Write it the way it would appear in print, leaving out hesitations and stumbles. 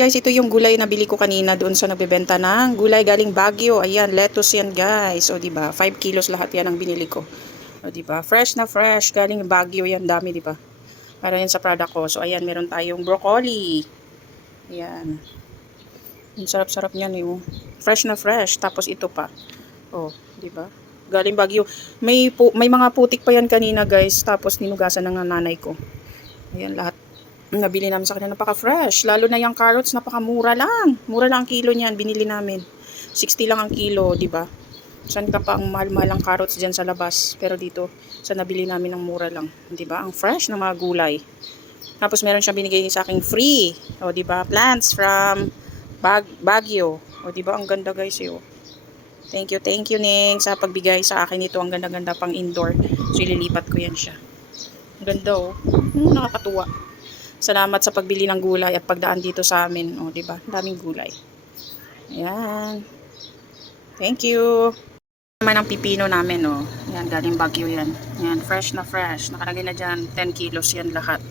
Guys, ito yung gulay na bili ko kanina doon sa nagbebenta ng gulay galing Baguio. Ayan, lettuce yan guys. O diba, 5 kilos lahat yan ang binili ko. O diba, fresh na fresh galing Baguio yan, dami diba. Para yan sa product ko. So ayan, meron tayong broccoli. Ayan. Ang sarap-sarap niyan eh. Fresh na fresh. Tapos ito pa. O, diba? Galing Baguio. May mga putik pa yan kanina guys. Tapos ninugasan ng nanay ko. Ayan, lahat nabili namin sa kanya, napaka-fresh. Lalo na yung carrots, napaka-mura lang. Mura lang ang kilo niyan, binili namin. 60 lang ang kilo, di ba? Saan ka pa ang mahal-mahal ang carrots diyan sa labas? Pero dito, sa nabili namin ng mura lang, di ba? Ang fresh ng mga gulay. Tapos meron siyang binigay sa akin free. O di ba? Plants from Baguio. O di ba? Ang ganda guys, eh. Thank you Ning sa pagbigay sa akin ito. Ang ganda-ganda pang indoor. So ililipat ko yan siya. Ang ganda oh. Nakakatuwa. Salamat sa pagbili ng gulay at pagdaan dito sa amin. O, diba? Daming gulay. Ayan. Thank you. Naman ang pipino namin, o. Ayan, galing Baguio yan. Ayan, fresh na fresh. Nakalagay na dyan, 10 kilos yan lahat.